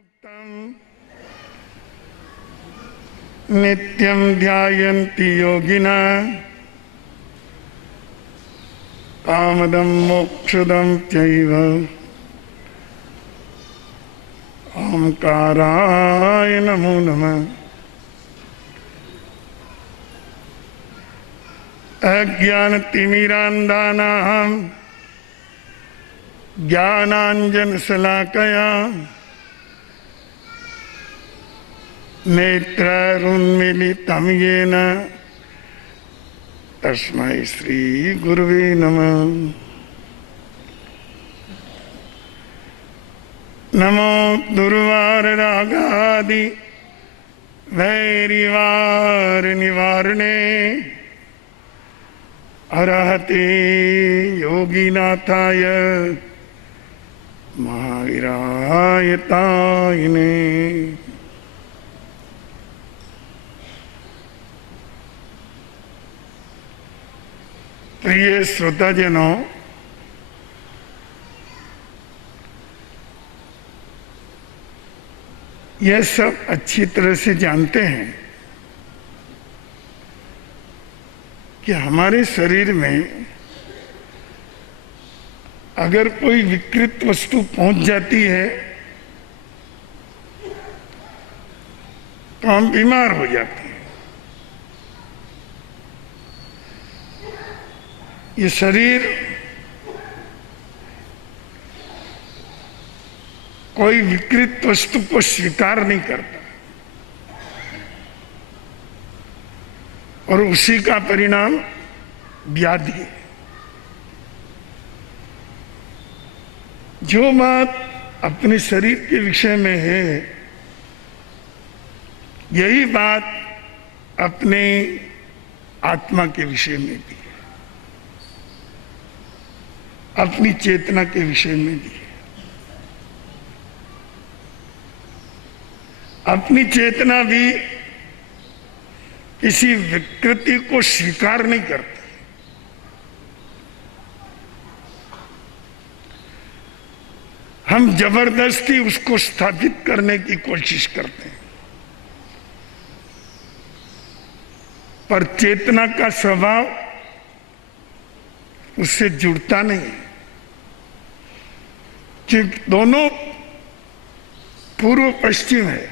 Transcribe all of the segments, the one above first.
युक्तम् नित्यं ध्यायन्ति योगिनः कामदं मोक्षदं चैव ओंकाराय नमो नमः। अज्ञानतिमिरान्धानां ज्ञानाञ्जनशलाकया नेत्रैरुन्मीलितं येन तस्मै श्रीगुरुवे नमः। नमो दुर्वाररागादि वैरिवारनिवारणे अरहते योगिनाथाय महावीराय तायिने। प्रिय श्रोताजनों, यह सब अच्छी तरह से जानते हैं कि हमारे शरीर में अगर कोई विकृत वस्तु पहुंच जाती है तो हम बीमार हो जाते हैं। ये शरीर कोई विकृत वस्तु को स्वीकार नहीं करता और उसी का परिणाम व्याधि है। जो बात अपने शरीर के विषय में है, यही बात अपने आत्मा के विषय में भी है, अपनी चेतना के विषय में भी है। अपनी चेतना भी किसी विकृति को स्वीकार नहीं करती। हम जबरदस्ती उसको स्थापित करने की कोशिश करते हैं, पर चेतना का स्वभाव उससे जुड़ता नहीं है, क्योंकि दोनों पूर्व पश्चिम है।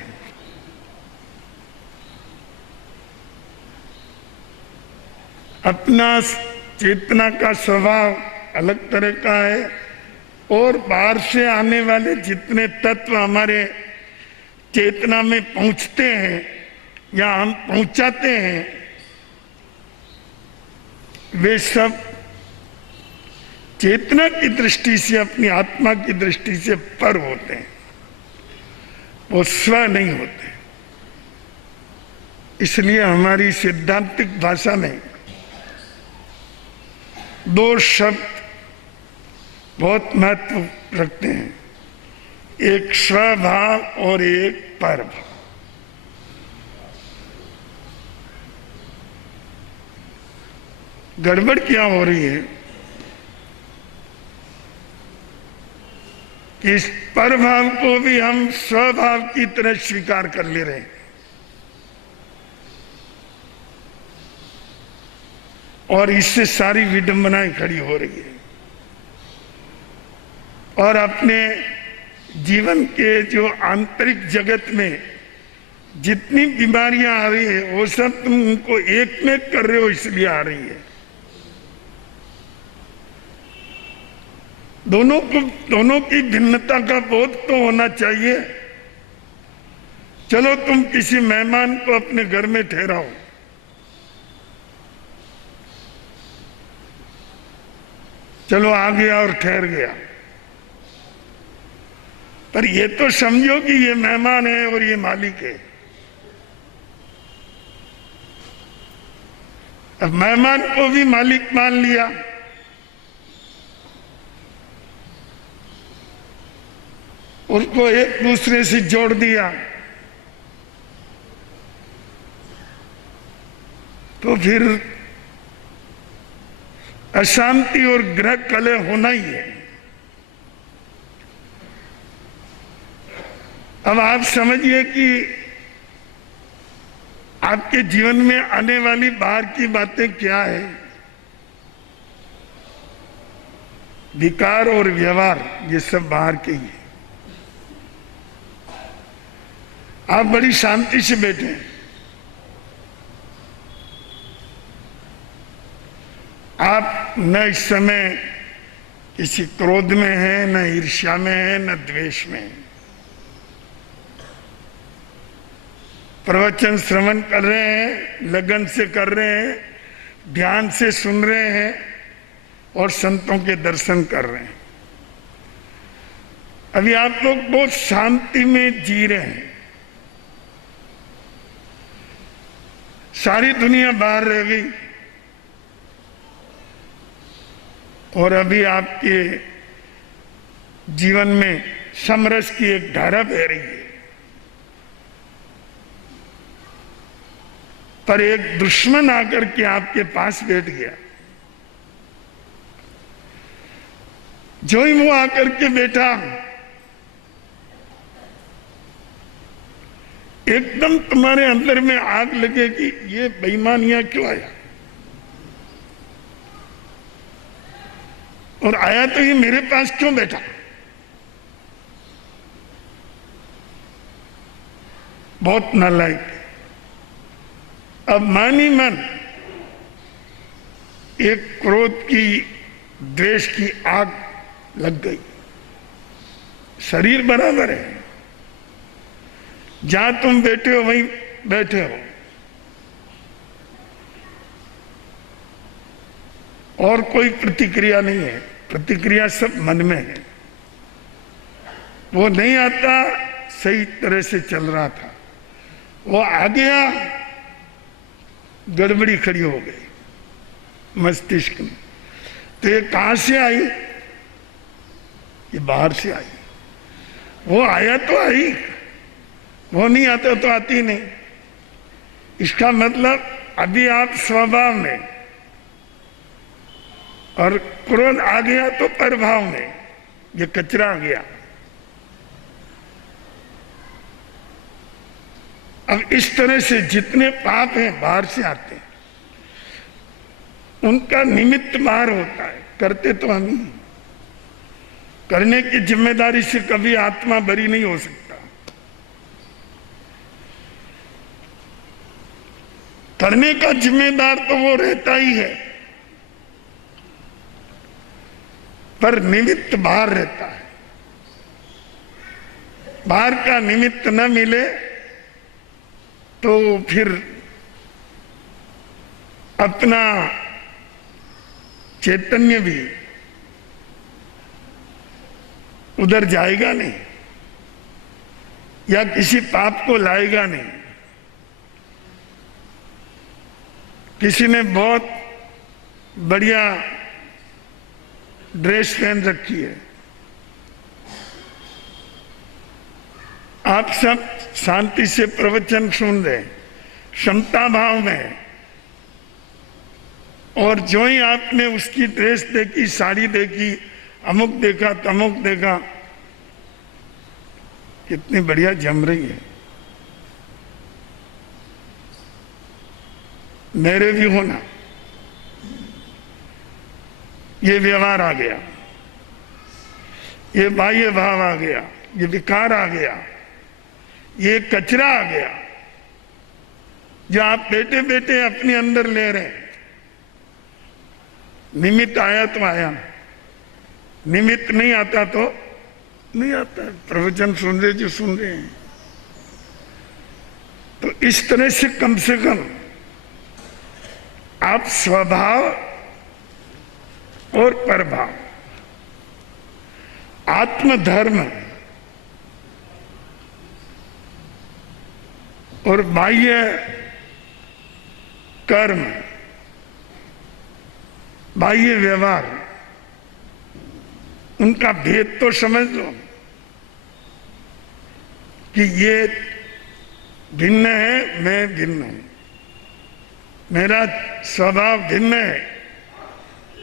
अपना चेतना का स्वभाव अलग तरह का है और बाहर से आने वाले जितने तत्व हमारे चेतना में पहुंचते हैं या हम पहुंचाते हैं, वे सब चेतना की दृष्टि से, अपनी आत्मा की दृष्टि से पर होते हैं, वो स्व नहीं होते। इसलिए हमारी सिद्धांतिक भाषा में दो शब्द बहुत महत्व रखते हैं, एक स्वभाव और एक परभाव। गड़बड़ क्या हो रही है कि इस परभाव को भी हम स्वभाव की तरह स्वीकार कर ले रहे हैं और इससे सारी विडंबनाएं खड़ी हो रही है। और अपने जीवन के जो आंतरिक जगत में जितनी बीमारियां आ रही है, वो सब तुम उनको एक में कर रहे हो, इसलिए आ रही है। दोनों की भिन्नता का बोध तो होना चाहिए। चलो तुम किसी मेहमान को अपने घर में ठहराओ, चलो आ गया और ठहर गया, पर ये तो समझो कि ये मेहमान है और ये मालिक है। अब मेहमान को भी मालिक मान लिया, उसको एक दूसरे से जोड़ दिया, तो फिर अशांति और ग्रह कलह होना ही है। अब आप समझिए कि आपके जीवन में आने वाली बाहर की बातें क्या है। विकार और व्यवहार ये सब बाहर के ही है। आप बड़ी शांति से बैठे हैं, आप न इस समय किसी क्रोध में है, न ईर्ष्या में है, न द्वेष में है। प्रवचन श्रवण कर रहे हैं, लगन से कर रहे हैं, ध्यान से सुन रहे हैं और संतों के दर्शन कर रहे हैं। अभी आप लोग बहुत शांति में जी रहे हैं। सारी दुनिया बाहर रह गई और अभी आपके जीवन में समरस की एक धारा बह रही है। पर एक दुश्मन आकर के आपके पास बैठ गया। जो ही वो आकर के बैठा, एकदम तुम्हारे अंदर में आग लगे कि ये बेईमानियां क्यों आया, और आया तो ये मेरे पास क्यों बैठा। बहुत नालायक है। अब मन ही मन एक क्रोध की, द्वेष की आग लग गई। शरीर बराबर है, जहां तुम बैठे हो वहीं बैठे हो, और कोई प्रतिक्रिया नहीं है। प्रतिक्रिया सब मन में है। वो नहीं आता, सही तरह से चल रहा था, वो आ गया, गड़बड़ी खड़ी हो गई मस्तिष्क में। तो ये कहां से आई? ये बाहर से आई। वो आया तो आई, वो नहीं आता तो आती नहीं। इसका मतलब अभी आप स्वभाव में, और क्रोध आ गया तो प्रभाव में, ये कचरा आ गया। अब इस तरह से जितने पाप हैं बाहर से आते हैं, उनका निमित्त बाहर होता है, करते तो हम ही। करने की जिम्मेदारी से कभी आत्मा बरी नहीं हो सकता। करने का जिम्मेदार तो वो रहता ही है, पर निमित्त बाहर रहता है। बाहर का निमित्त न मिले तो फिर अपना चैतन्य भी उधर जाएगा नहीं, या किसी पाप को लाएगा नहीं। किसी ने बहुत बढ़िया ड्रेस पहन रखी है, आप सब शांति से प्रवचन सुन रहे, क्षमता भाव में, और जो ही आपने उसकी ड्रेस देखी, साड़ी देखी, अमुक देखा, तमुक देखा, कितनी बढ़िया जम रही है, मेरे भी होना। ये व्यवहार आ गया, ये बाह्य भाव आ गया, ये विकार आ गया, ये कचरा आ गया, जो आप बैठे बैठे अपने अंदर ले रहे हैं। निमित्त आया तो आया, निमित्त नहीं आता तो नहीं आता। प्रवचन सुन रहे जो सुन रहे हैं, तो इस तरह से कम आप स्वभाव और परभाव, आत्मधर्म और बाह्य कर्म, बाह्य व्यवहार, उनका भेद तो समझ लो कि ये भिन्न है, मैं भिन्न हूं, मेरा स्वभाव भिन्न है,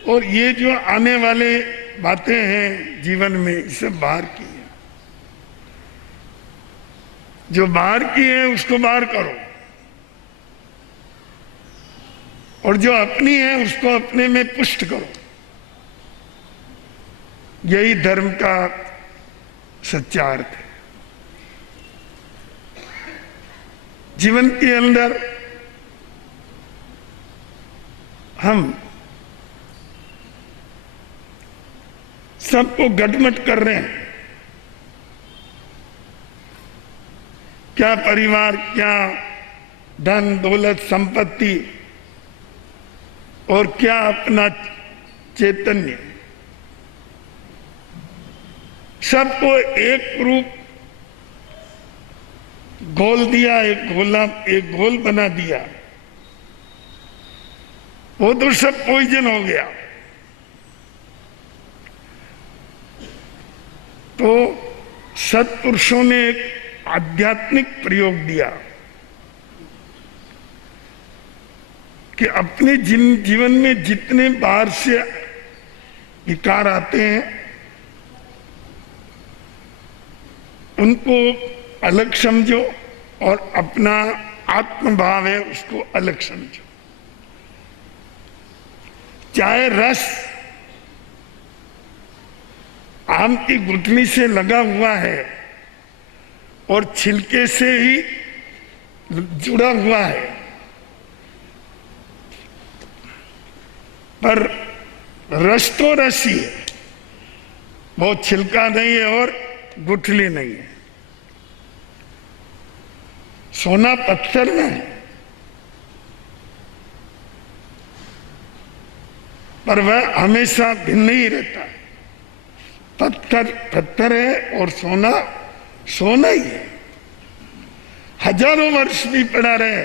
और ये जो आने वाले बातें हैं जीवन में, ये सब बाहर की है। जो बाहर की है उसको बाहर करो, और जो अपनी है उसको अपने में पुष्ट करो। यही धर्म का सच्चा अर्थ है। जीवन के अंदर हम सबको गटमट कर रहे हैं। क्या परिवार, क्या धन दौलत संपत्ति, और क्या अपना चैतन्य, सबको एक रूप गोल दिया, एक गोल बना दिया। वो तो सब पॉइजन हो गया। तो सत्पुरुषों ने एक आध्यात्मिक प्रयोग दिया कि अपने जीवन में जितने बाहर से विकार आते हैं उनको अलग समझो, और अपना आत्मभाव है उसको अलग समझो। चाहे रस आम की गुठली से लगा हुआ है और छिलके से ही जुड़ा हुआ है, पर रस तो रस ही है, वो छिलका नहीं है और गुठली नहीं है। सोना पत्थर में है, पर वह हमेशा भिन्न ही रहता है। पत्थर पत्थर है और सोना सोना ही है। हजारों वर्ष भी पड़ा रहे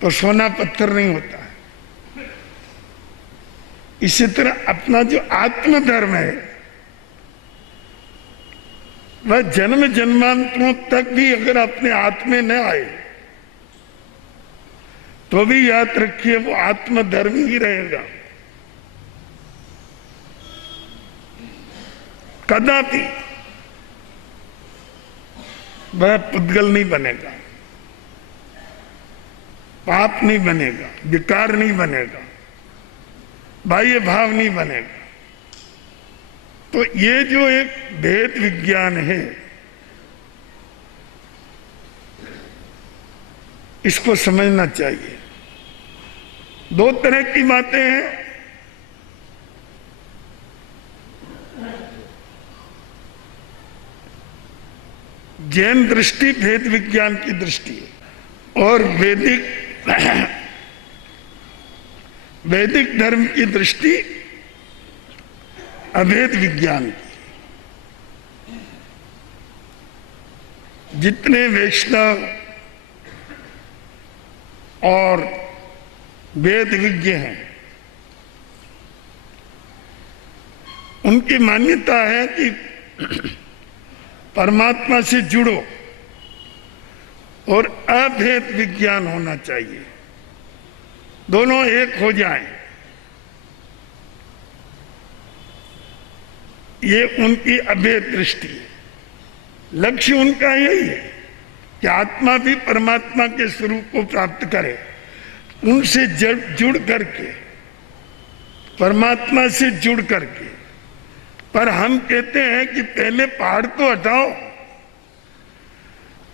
तो सोना पत्थर नहीं होता है। इसी तरह अपना जो आत्मधर्म है वह जन्म जन्मांतरों तक भी अगर अपने हाथ में न आए तो भी याद रखिए वो आत्मधर्म ही रहेगा। कदापि वह पुद्गल नहीं बनेगा, पाप नहीं बनेगा, विकार नहीं बनेगा, बाह्य भाव नहीं बनेगा। तो ये जो एक भेद विज्ञान है इसको समझना चाहिए। दो तरह की बातें हैं। जैन दृष्टि भेद विज्ञान की दृष्टि है, और वैदिक धर्म की दृष्टि अभेद विज्ञान की। जितने वैष्णव और वेद विज्ञ हैं उनकी मान्यता है कि परमात्मा से जुड़ो और अभेद विज्ञान होना चाहिए, दोनों एक हो जाएं। ये उनकी अभेद दृष्टि है। लक्ष्य उनका यही है कि आत्मा भी परमात्मा के स्वरूप को प्राप्त करे, उनसे जुड़ करके, परमात्मा से जुड़ करके। पर हम कहते हैं कि पहले पहाड़ तो हटाओ।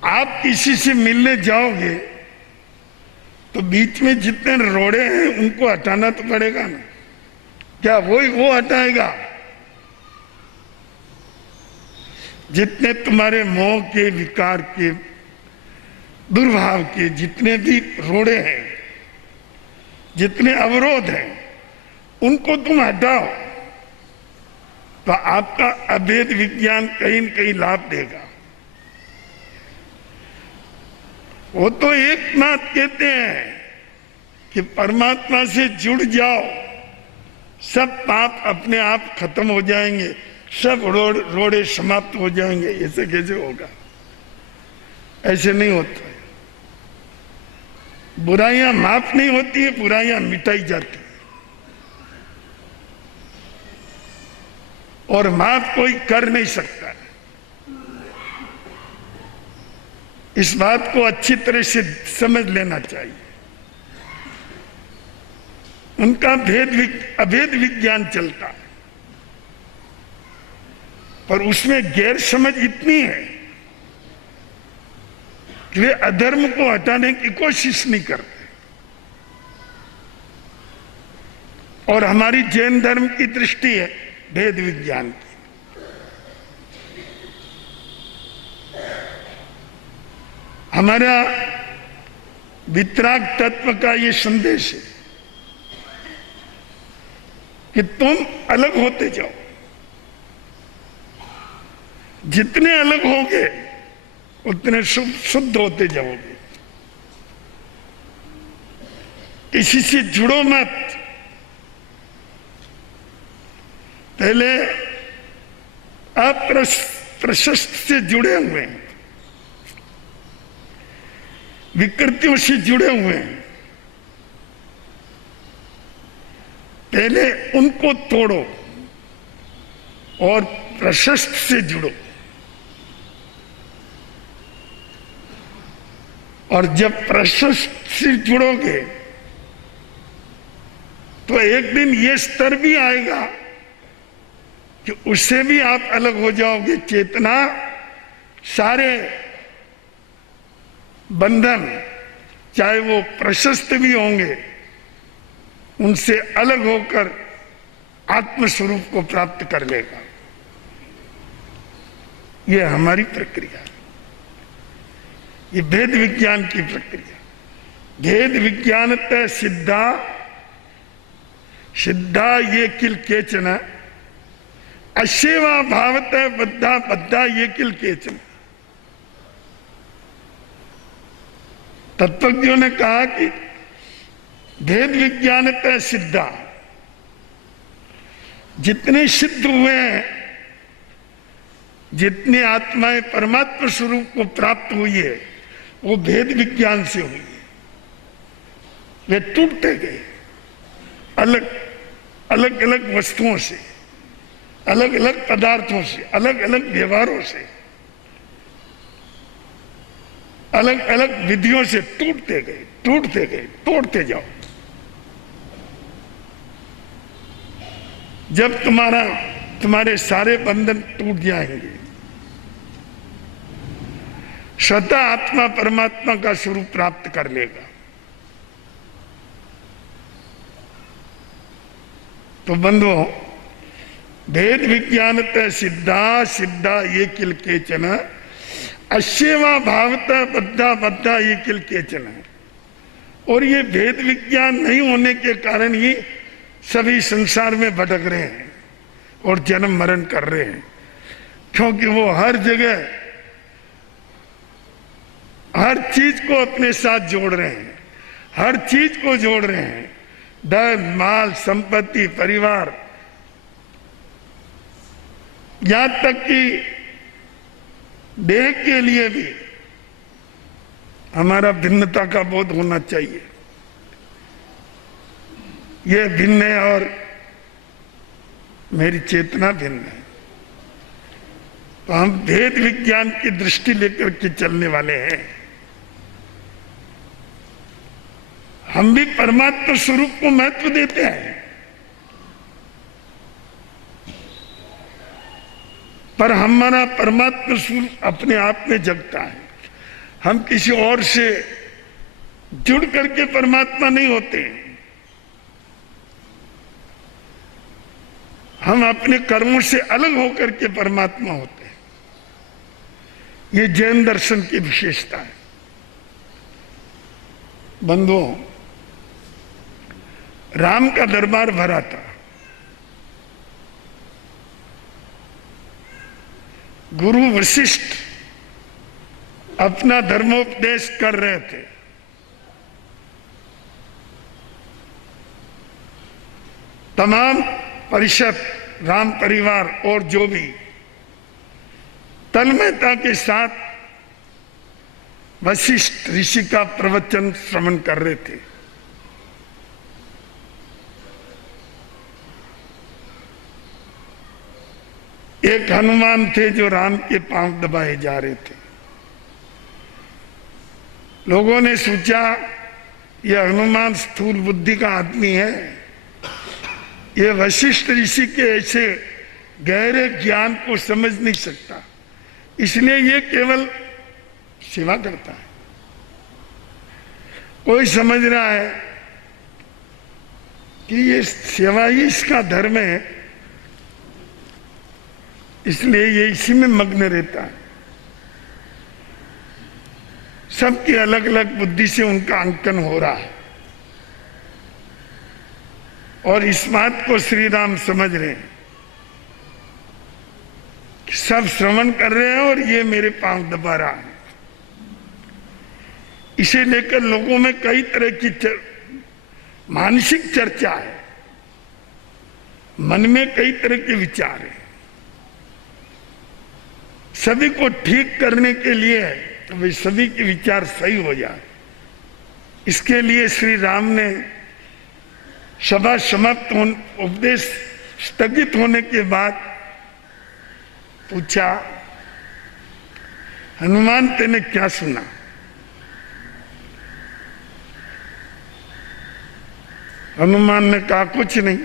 आप किसी से मिलने जाओगे तो बीच में जितने रोड़े हैं उनको हटाना तो पड़ेगा ना। क्या वो हटाएगा? जितने तुम्हारे मोह के, विकार के, दुर्भाव के जितने भी रोड़े हैं, जितने अवरोध हैं, उनको तुम हटाओ तो आपका अभेद विज्ञान कहीं न कहीं लाभ देगा। वो तो एक बात कहते हैं कि परमात्मा से जुड़ जाओ, सब पाप अपने आप खत्म हो जाएंगे, सब रोड़े समाप्त हो जाएंगे। ऐसे कैसे होगा? ऐसे नहीं होता है। बुराइयां माफ नहीं होती है, बुराइयां मिटाई जाती है। और माफ कोई कर नहीं सकता है। इस बात को अच्छी तरह से समझ लेना चाहिए। उनका अभेद विज्ञान चलता है, पर उसमें गैर समझ इतनी है कि वे अधर्म को हटाने की कोशिश नहीं करते। और हमारी जैन धर्म की दृष्टि है भेद विज्ञान की। हमारा वितराग तत्व का ये संदेश है कि तुम अलग होते जाओ, जितने अलग होगे उतने शुद्ध होते जाओगे। किसी से जुड़ो मत। पहले आप प्रशस्त से जुड़े हुए हैं, विकृतियों से जुड़े हुए हैं, पहले उनको तोड़ो और प्रशस्त से जुड़ो। और जब प्रशस्त से जुड़ोगे तो एक दिन ये स्तर भी आएगा कि उससे भी आप अलग हो जाओगे। चेतना सारे बंधन, चाहे वो प्रशस्त भी होंगे, उनसे अलग होकर आत्मस्वरूप को प्राप्त कर लेगा। ये हमारी प्रक्रिया, ये भेद विज्ञान की प्रक्रिया। भेद विज्ञानतः सिद्धा सिद्धा ये किल केचन अशेवा भावतः बद्धा बद्धा ये किल केचन। तत्वज्ञों ने कहा कि भेद विज्ञानतः सिद्धा, जितने सिद्ध हुए हैं, जितनी आत्माएं परमात्मा स्वरूप को प्राप्त हुई है, वो भेद विज्ञान से हुई है। वे टूटते गए अलग अलग अलग वस्तुओं से, अलग अलग पदार्थों से, अलग अलग व्यवहारों से, अलग अलग विधियों से टूटते गए, टूटते गए, तोड़ते जाओ। जब तुम्हारे सारे बंधन टूट जाएंगे, स्वतः आत्मा परमात्मा का स्वरूप प्राप्त कर लेगा। तो बंधुओं, भेद विज्ञानतः सिद्धा सिद्धा ये किल केचन अश्यवा भावतः बद्धा बद्धा ये किल केचन। और ये भेद विज्ञान नहीं होने के कारण ही सभी संसार में भटक रहे हैं और जन्म मरण कर रहे हैं, क्योंकि वो हर जगह हर चीज को अपने साथ जोड़ रहे हैं, हर चीज को जोड़ रहे हैं। धन, माल, संपत्ति, परिवार, यहां तक कि देह के लिए भी हमारा भिन्नता का बोध होना चाहिए। ये भिन्न है और मेरी चेतना भिन्न है। तो हम भेद विज्ञान की दृष्टि लेकर के चलने वाले हैं। हम भी परमात्मा स्वरूप को महत्व देते हैं, पर हमारा परमात्मा स्वरूप अपने आप में जगता है। हम किसी और से जुड़ करके परमात्मा नहीं होते। हम अपने कर्मों से अलग होकर के परमात्मा होते हैं। ये जैन दर्शन की विशेषता है। बंधुओं, राम का दरबार भरा था। गुरु वशिष्ठ अपना धर्मोपदेश कर रहे थे। तमाम परिषद, राम परिवार और जो भी तन्मयता के साथ वशिष्ठ ऋषि का प्रवचन श्रवण कर रहे थे। एक हनुमान थे जो राम के पांव दबाए जा रहे थे। लोगों ने सोचा यह हनुमान स्थूल बुद्धि का आदमी है, ये वशिष्ठ ऋषि के ऐसे गहरे ज्ञान को समझ नहीं सकता, इसलिए ये केवल सेवा करता है। कोई समझ रहा है कि ये सेवा ही इसका धर्म है, इसलिए ये इसी में मग्न रहता है। सबकी अलग अलग बुद्धि से उनका अंकन हो रहा है और इस बात को श्री राम समझ रहे हैं कि सब श्रवण कर रहे हैं और ये मेरे पांव दबा रहा है। इसे लेकर लोगों में कई तरह की मानसिक चर्चा है, मन में कई तरह के विचार हैं। सभी को ठीक करने के लिए तो भाई सभी के विचार सही हो जाए, इसके लिए श्री राम ने सभा समाप्त उपदेश स्थगित होने के बाद पूछा, हनुमान तेने क्या सुना? हनुमान ने कहा कुछ नहीं।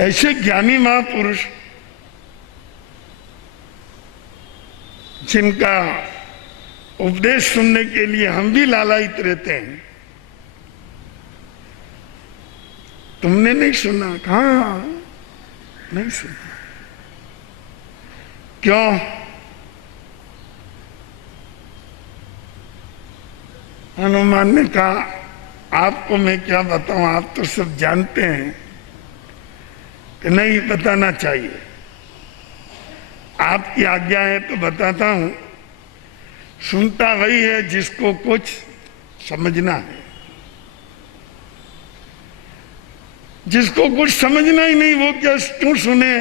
ऐसे ज्ञानी महापुरुष जिनका उपदेश सुनने के लिए हम भी लालायित रहते हैं, तुमने नहीं सुना? हाँ, नहीं सुना। क्यों? हनुमान ने कहा, आपको मैं क्या बताऊं, आप तो सब जानते हैं कि नहीं बताना चाहिए। आपकी आज्ञा है तो बताता हूं। सुनता वही है जिसको कुछ समझना है, जिसको कुछ समझना ही नहीं वो क्या क्यों सुने?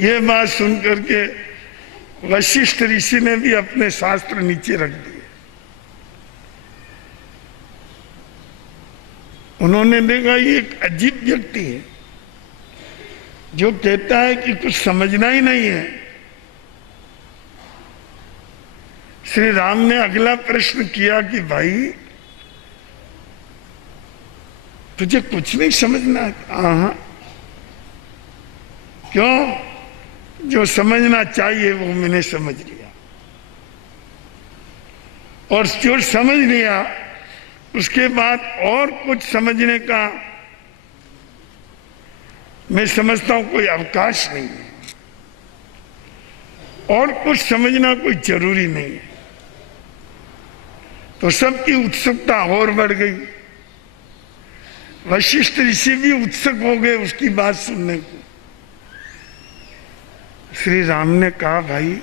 ये बात सुन करके वशिष्ठ ऋषि ने भी अपने शास्त्र नीचे रख दिए। उन्होंने देखा ये एक अजीब व्यक्ति है जो कहता है कि कुछ समझना ही नहीं है। श्री राम ने अगला प्रश्न किया कि भाई तुझे कुछ नहीं समझना है? हाँ। क्यों? जो समझना चाहिए वो मैंने समझ लिया, और जो समझ लिया उसके बाद और कुछ समझने का मैं समझता हूं कोई अवकाश नहीं है, और कुछ समझना कोई जरूरी नहीं है। तो सबकी उत्सुकता और बढ़ गई। वशिष्ठ ऋषि भी उत्सुक हो गए उसकी बात सुनने को। श्री राम ने कहा, भाई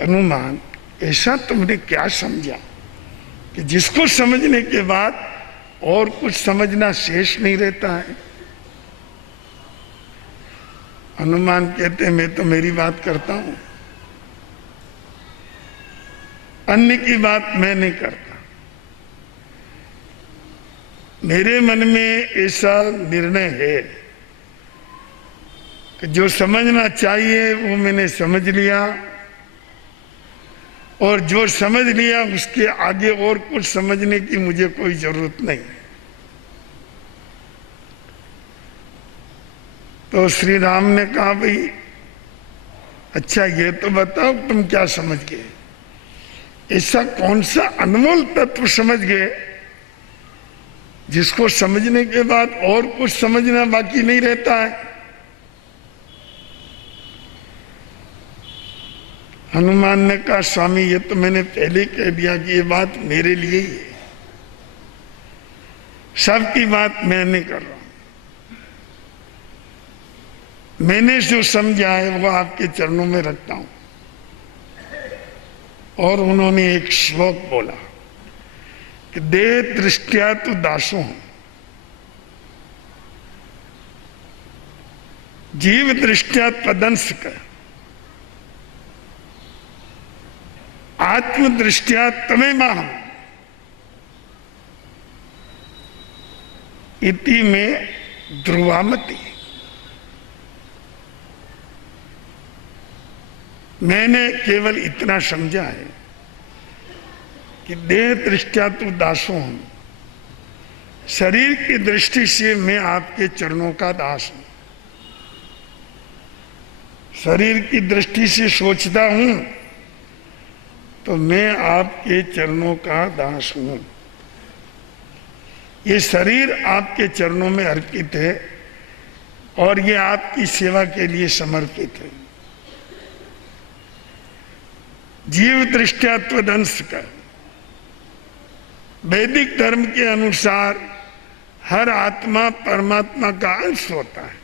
हनुमान, ऐसा तुमने क्या समझा कि जिसको समझने के बाद और कुछ समझना शेष नहीं रहता है? हनुमान कहते हैं, मैं तो मेरी बात करता हूं, अन्य की बात मैं नहीं करता। मेरे मन में ऐसा निर्णय है कि जो समझना चाहिए वो मैंने समझ लिया, और जो समझ लिया उसके आगे और कुछ समझने की मुझे कोई जरूरत नहीं। तो श्री राम ने कहा, भाई अच्छा ये तो बताओ तुम क्या समझ गए? ऐसा कौन सा अनमोल तत्व समझ गए जिसको समझने के बाद और कुछ समझना बाकी नहीं रहता है? हनुमान ने कहा, स्वामी ये तो मैंने पहले कह दिया कि ये बात मेरे लिए ही है, सबकी बात मैं नहीं कर रहा हूं। मैंने जो समझा है वो आपके चरणों में रखता हूं। और उन्होंने एक श्लोक बोला कि देह दृष्टिया तो दासों हूं, जीव दृष्टिया तदंश कर, आत्म दृष्टिया तमे माह इति में ध्रुवामति। मैंने केवल इतना समझा है कि देह दृष्टया तो दासों हूं, शरीर की दृष्टि से मैं आपके चरणों का दास हूं। शरीर की दृष्टि से सोचता हूं तो मैं आपके चरणों का दास हूं। ये शरीर आपके चरणों में अर्पित है और ये आपकी सेवा के लिए समर्पित है। जीव दृष्टया त्वदंश का, वैदिक धर्म के अनुसार हर आत्मा परमात्मा का अंश होता है।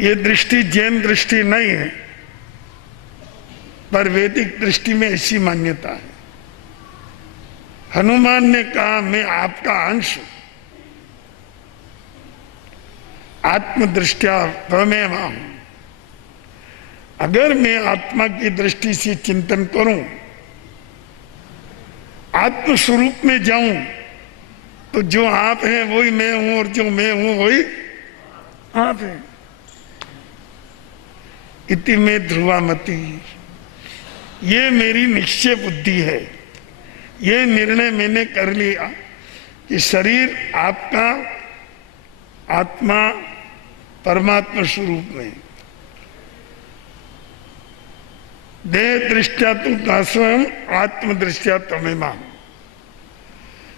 ये दृष्टि जैन दृष्टि नहीं है, पर वैदिक दृष्टि में ऐसी मान्यता है। हनुमान ने कहा मैं आपका अंश हूं, आत्मदृष्टया त्वमेव हूं। अगर मैं आत्मा की दृष्टि से चिंतन करूं, आत्म स्वरूप में जाऊं, तो जो आप हैं वही मैं हूं और जो मैं हूं वही आप हैं। इति में ध्रुवामति, ये मेरी निश्चय बुद्धि है। ये निर्णय मैंने कर लिया कि शरीर आपका, आत्मा परमात्मा स्वरूप में। देह दृष्टया तु दासोहम, आत्म दृष्टया त्वमेव हूं।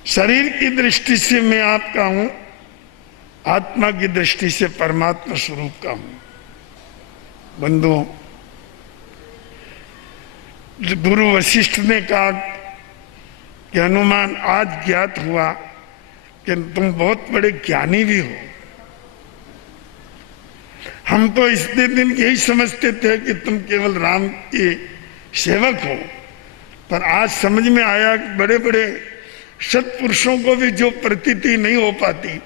शरीर की दृष्टि से मैं आपका हूं, आत्मा की दृष्टि से परमात्मा स्वरूप का हूं। बंधुओं, गुरु वशिष्ठ ने कहा कि हनुमान आज ज्ञात हुआ कि तुम बहुत बड़े ज्ञानी भी हो। हम तो इतने दिन यही समझते थे कि तुम केवल राम के सेवक हो, पर आज समझ में आया कि बड़े बड़े सत्पुरुषों को भी जो प्रतीति नहीं हो पाती,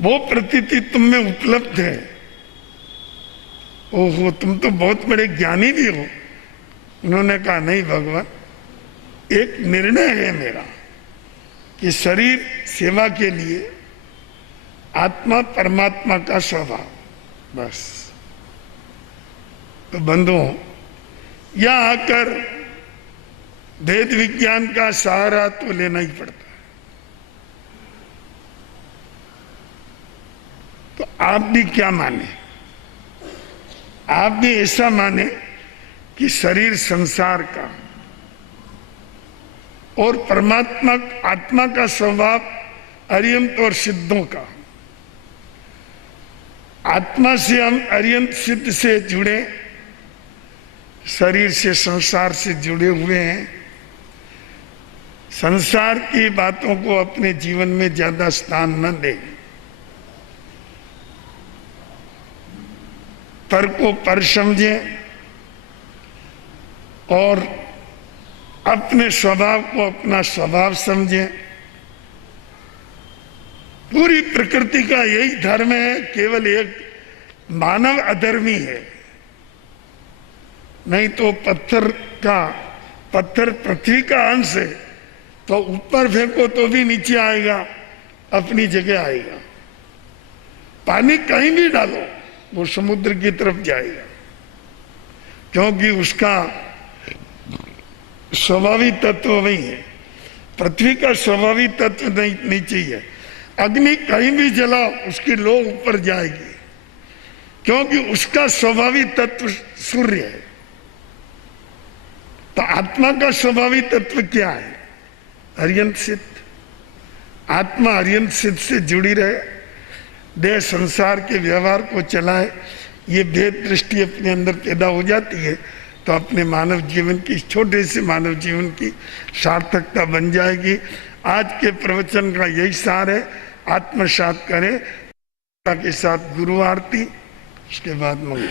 वो प्रतीति तुम में उपलब्ध है। ओहो, तुम तो बहुत बड़े ज्ञानी भी हो। उन्होंने कहा नहीं भगवान, एक निर्णय है मेरा कि शरीर सेवा के लिए, आत्मा परमात्मा का स्वभाव, बस। तो बंधुओं, यहां आकर वेद विज्ञान का सहारा तो लेना ही पड़ता है। तो आप भी क्या माने? आप भी ऐसा माने कि शरीर संसार का और परमात्मा आत्मा का स्वभाव अर्यंत और सिद्धों का। आत्मा से हम अर्यंत सिद्ध से जुड़े, शरीर से संसार से जुड़े हुए हैं। संसार की बातों को अपने जीवन में ज्यादा स्थान न दें। पर को पर समझें और अपने स्वभाव को अपना स्वभाव समझें। पूरी प्रकृति का यही धर्म है, केवल एक मानव अधर्मी है। नहीं तो पत्थर पृथ्वी का अंश है, तो ऊपर फेंको तो भी नीचे आएगा, अपनी जगह आएगा। पानी कहीं भी डालो वो समुद्र की तरफ जाएगा, क्योंकि उसका स्वाभाविक तत्व वही है। पृथ्वी का स्वाभाविक तत्व नहीं चाहिए। अग्नि कहीं भी जलाओ उसकी लो ऊपर जाएगी, क्योंकि उसका स्वाभाविक तत्व सूर्य है। तो आत्मा का स्वाभाविक तत्व क्या है? अर्यंत सिद्ध। आत्मा अर्यंत सिद्ध से जुड़ी रहे, देह संसार के व्यवहार को चलाए, ये भेद दृष्टि अपने अंदर पैदा हो जाती है, तो अपने मानव जीवन की, छोटे से मानव जीवन की सार्थकता बन जाएगी। आज के प्रवचन का यही सार है, आत्मसात करें। के साथ गुरु आरती, उसके बाद मंगल।